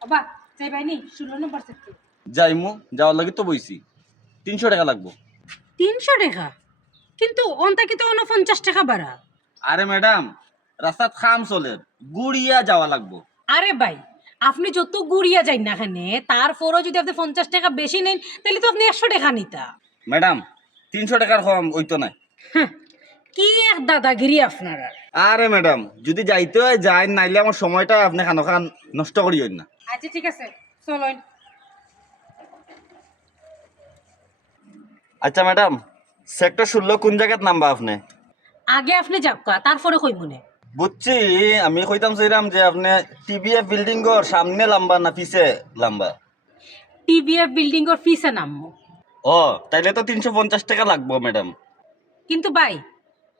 বাবা যাই বাইনি 16 নম্বর সেক্টর। যাইমু যাওয়ার লাগি তো বইছি 300 টাকা লাগবো। 300 টাকা? কিন্তু অন্তাকে তো 49 টাকা বাড়া। আরে ম্যাডাম রাস্তাত খাম চলে গুড়িয়া যাওয়া লাগবো। আরে ভাই আপনি যত গুড়িয়া যাই না এখানে তারপরও যদি আপনি 50 টাকা বেশি নেন তাহলে তো আপনি 100 টাকা নিতা। ম্যাডাম 300 টাকার কম ওইতো নাই। হ্যাঁ, কি এক দাদাগিরি আপনার। আরে ম্যাডাম যদি যাইতে হয় যাই, নাইলে আমার সময়টা আপনি খানো খান নষ্ট করিয়েন না। আচ্ছা ঠিক আছে চলেন। আচ্ছা ম্যাডাম সেক্টর 16 কোন জায়গাত নামবা আপনি? আগে আপনি যাবকা তারপরে কই মনে। বুঝছি, আমি কইতাম চাইলাম যে আপনি টিবিএফ বিল্ডিং এর সামনে লম্বা না পিছে লম্বা? টিভিএফ বিল্ডিং এর ফিসে নামবো। ও তাইলে তো 350 টাকা লাগবো ম্যাডাম। কিন্তু ভাই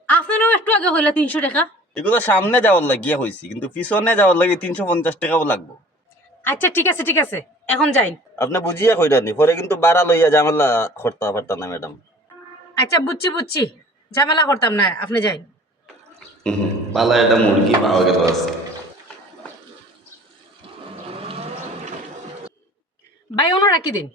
আপনারও একটু আগে হইলো 300 টাকা। এগুলো সামনে যাওয়ার লাগিয়ে হয়েছি, কিন্তু পিছনে যাওয়ার লাগে 350 টাকাও লাগবো। আচ্ছা ঠিক আছে এখন যাই। আপনি বুঝিয়া কইরানি পরে কিন্তু বাড়া লইয়া ঝামেলা করতে পারতাম না ম্যাডাম। আচ্ছা বুঝছি ঝামেলা করতাম না, আপনি যাই। পালা এটা মুরগি পাওয়া গেল আছে। ভাই ওনা রাখি দিন।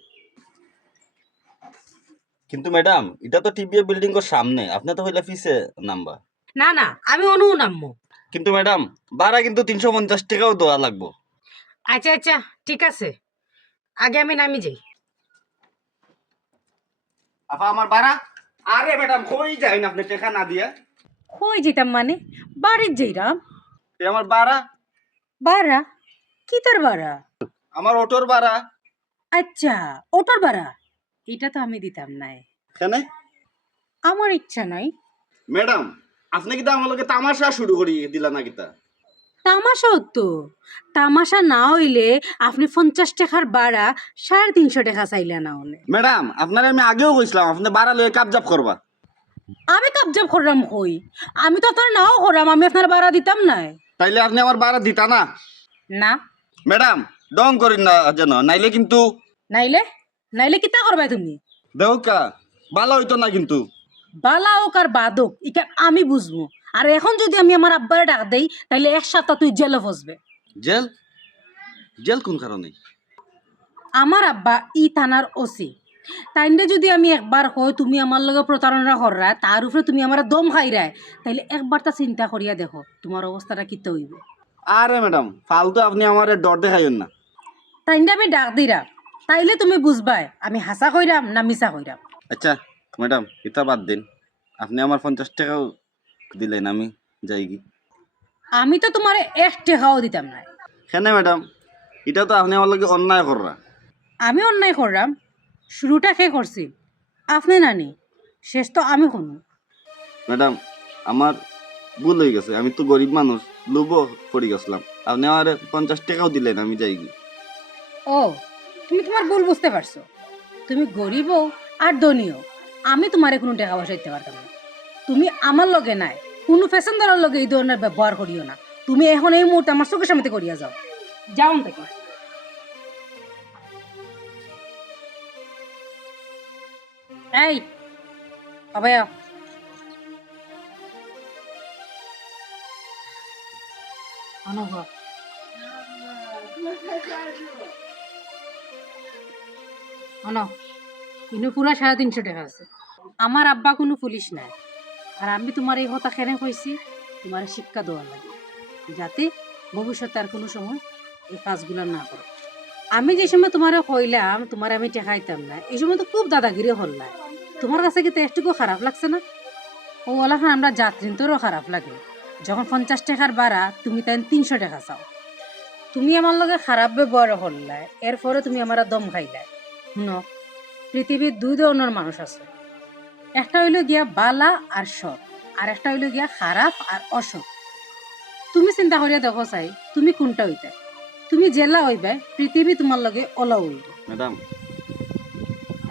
কিন্তু ম্যাডাম এটা তো টিবিএফ বিল্ডিং এর সামনে, আপনি তো হইলা পিছে নাম্বার। না আমি অনু নামবো। কিন্তু ম্যাডাম বাড়া কিন্তু 350 টাকাও দেওয়া লাগবো। আচ্ছা ঠিক আছে আগে আমি নামি যাই। আপা আমার বাড়া। আরে ম্যাডাম কই যাই না আপনি টাকা না দিয়া? কই যেতাম মানে বাড়ির যাইরাম। আমার বাড়া। বাড়া? কি তোর বাড়া? আমার অটোর বাড়া। আচ্ছা ওটার বাড়া এটা তো আমি দিতাম নাই। কেন? আমার ইচ্ছা নাই। ম্যাডাম আপনি কি আমার লগে তামাশা শুরু করি দিলা না কিতা? তামাশা তো তামাশা না হইলে আপনি 50 টাকার বাড়া 350 টাকা চাইলে না হলে। ম্যাডাম আপনারে আমি আগেও কইছিলাম আপনি বাড়া লয়ে কাবজাব করবা। আমি কাবজাব করলাম কই? আমি তো আপনার নাও করলাম, আমি আপনার বাড়া দিতাম নাই। তাইলে আপনি আমার বাড়া দিতা না? না। ম্যাডাম ডং করিন না যেন, নাইলে কিন্তু। নাইলে কিতা করবাই তুমি? দেউকা ভালো হইতো না কিন্তু। বালা হোক আর বাদ হোক এটা আমি বুঝবো। আর এখন যদি আমি আমার আব্বারে ডাক দেই তাইলে 1 সপ্তাহ তুই জেলে ফসবে। জেল? জেল কোন কারণে? আমার আব্বা ই থানার ওসি। তাইলে যদি আমি একবার কই তুমি আমার লগে প্রতারণা কররা, তার উপরে তুমি আমার দম খাইরায়, তাইলে একবার তা চিন্তা করিয়া দেখো তোমার অবস্থাটা কিতে হইব। আরে ম্যাডাম ফালতু আপনি আমার ডর দেখাইন না। তাইলে আমি ডাক দিরা, তাইলে তুমি বুঝবাই আমি হাসা কইরাম না মিছা কইরাম। আচ্ছা ম্যাডাম এটা বাদ দিন, আপনি আমার 50 টাকাও দিলেন, আমি যাই কি? আমি তো তোমার 1 টাকাও দিতাম না। কেন ম্যাডাম? এটা তো আপনি আমার লগে অন্যায় কররা। আমি অন্যায় করলাম? শুরুটা কে করছি? আপনি নানি, শেষ তো আমি শুনু। ম্যাডাম আমার ভুল হয়ে গেছে, আমি তো গরিব মানুষ, লুবো পড়ে গেছিলাম, আপনি আমার 50 টাকাও দিলেন, আমি যাই কি? ও তুমি তোমার ভুল বুঝতে পারছো। তুমি গরিবও আর ধনীও, আমি তোমারে কোনো টাকা পয়সা দিতে পারতাম না। তুমি আমার লগে নাই, কোনো ফ্যাশনদারের লগে এই ধরনের ব্যবহার করিও না। তুমি এখন এই মুহূর্তে আমার চোখের সামনে করিয়া যাও, যাও থেকে। এই অভয় অনুভব কিন্তু পুরা 350 টাকা আছে। আমার আব্বা কোনো পুলিশ নাই, আর আমি তোমার এই কথা কেন কইছি, তোমার শিক্ষা দেওয়ার লাগে, যাতে ভবিষ্যতে আর কোনো সময় এই কাজগুলো না করো। আমি যে সময় তোমার কইলাম তোমার আমি টেকাইতাম না, এই সময় তো খুব দাদাগিরি হল্লা। তোমার কাছে কি তো একটুকু খারাপ লাগছে না? ও ওলাখান আমরা যাত্রী তোরও খারাপ লাগে যখন 50 টাকার ভাড়া তুমি তাই 300 টাকা চাও। তুমি আমার লগে খারাপ ব্যবহার হল্লায়, এরপরে তুমি আমার দম খাইলাই। শুনো, পৃথিবীর 2 ধরনের মানুষ আছে, একটা হইল গিয়া বালা আর সৎ, আর একটা হইল গিয়া খারাপ আর অসৎ। তুমি চিন্তা করিয়া দেখো চাই তুমি কোনটা হইতে। তুমি জেলা হইবে, পৃথিবী তোমার লগে ওলা হইবে। ম্যাডাম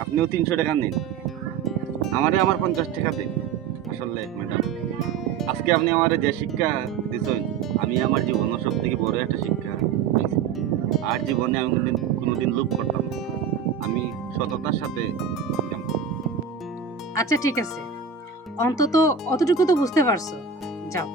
আপনিও 300 টাকা নিন, আমারে আমার 50 টাকা দিন। আসলে ম্যাডাম আজকে আপনি আমার যে শিক্ষা দিচ্ছেন, আমি আমার জীবনের সব থেকে বড় একটা শিক্ষা পাইছি। আর জীবনে আমি কোনোদিন লোভ করতাম না, আমি সততার সাথে কাম করব। আচ্ছা ঠিক আছে, অন্তত অতটুকু তো বুঝতে পারছো, যাও।